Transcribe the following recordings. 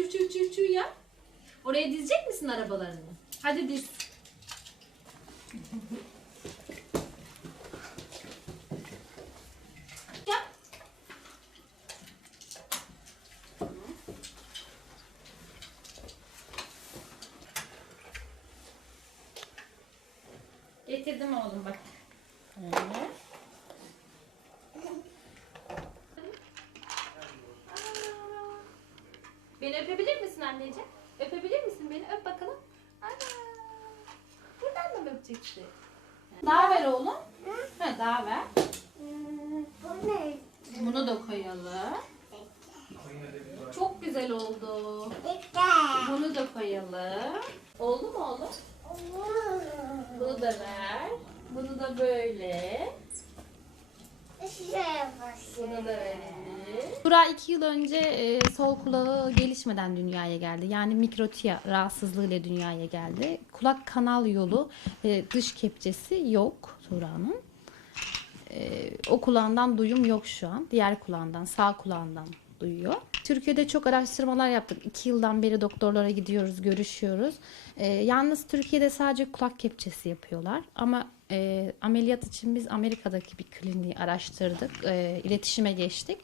çüv çüv çüv çüv yap. Oraya dizecek misin arabalarını? Hadi diz. Yap. Getirdim oğlum bak. Evet. Beni öpebilir misin anneciğim? Öpebilir misin beni? Öp bakalım. Ana. Buradan da mı öpeceksin? Daha ver oğlum. Ha, daha ver. Bu ne? Bunu da koyalım. Çok güzel oldu. Bunu da koyalım. Oldu mu oğlum? Bunu da ver. Bunu da böyle. Şuraya Bunu basın. da verelim. Tura iki yıl önce e, sol kulağı gelişmeden dünyaya geldi. Yani mikrotia rahatsızlığıyla dünyaya geldi. Kulak kanal yolu e, dış kepçesi yok Tura'nın. E, o kulağından duyum yok şu an. Diğer kulağından, sağ kulağından duyuyor. Türkiye'de çok araştırmalar yaptık. İki yıldan beri doktorlara gidiyoruz, görüşüyoruz. E, yalnız Türkiye'de sadece kulak kepçesi yapıyorlar. Ama e, ameliyat için biz Amerika'daki bir kliniği araştırdık. E, iletişime geçtik.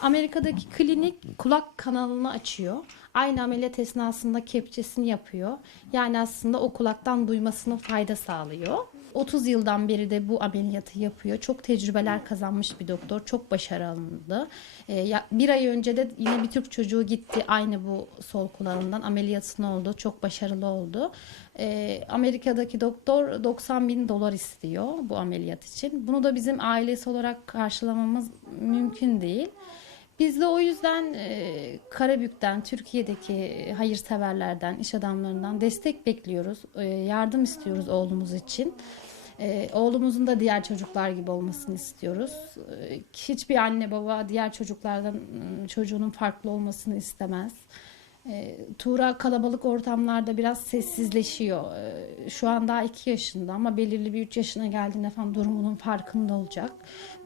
Amerika'daki klinik kulak kanalını açıyor. Aynı ameliyat esnasında kepçesini yapıyor. Yani aslında o kulaktan duymasına fayda sağlıyor. 30 yıldan beri de bu ameliyatı yapıyor. Çok tecrübeler kazanmış bir doktor. Çok başarılı. Ee, bir ay önce de yine bir Türk çocuğu gitti. Aynı bu sol kulağından ameliyatını oldu. Çok başarılı oldu. Ee, Amerika'daki doktor 90 bin dolar istiyor bu ameliyat için. Bunu da bizim ailesi olarak karşılamamız mümkün değil. Biz de o yüzden e, Karabük'ten, Türkiye'deki hayırseverlerden, iş adamlarından destek bekliyoruz. E, yardım istiyoruz oğlumuz için. E, oğlumuzun da diğer çocuklar gibi olmasını istiyoruz. E, hiçbir anne baba diğer çocuklardan ım, çocuğunun farklı olmasını istemez. E, Tuğra kalabalık ortamlarda biraz sessizleşiyor. E, şu an daha 2 yaşında ama belirli bir 3 yaşına geldiğinde falan durumunun farkında olacak.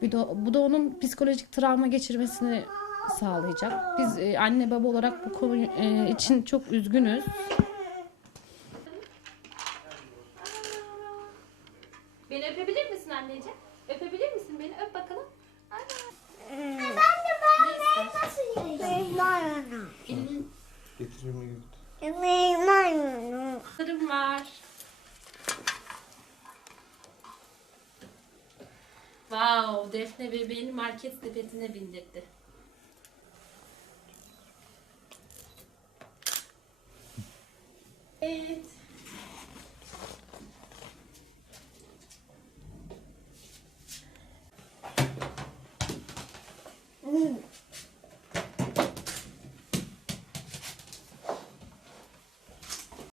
Bir de, bu da onun psikolojik travma geçirmesini sağlayacak. Biz e, anne baba olarak bu konu e, için çok üzgünüz. Beni öpebilir misin anneciğim? Öpebilir misin beni? Öp bakalım. Ben de böyle nasıl yiyeceğim? Getirimi götür. Yemeğim Sırım var. Wow, Defne bebeğini market sepetine bindirdi. Evet.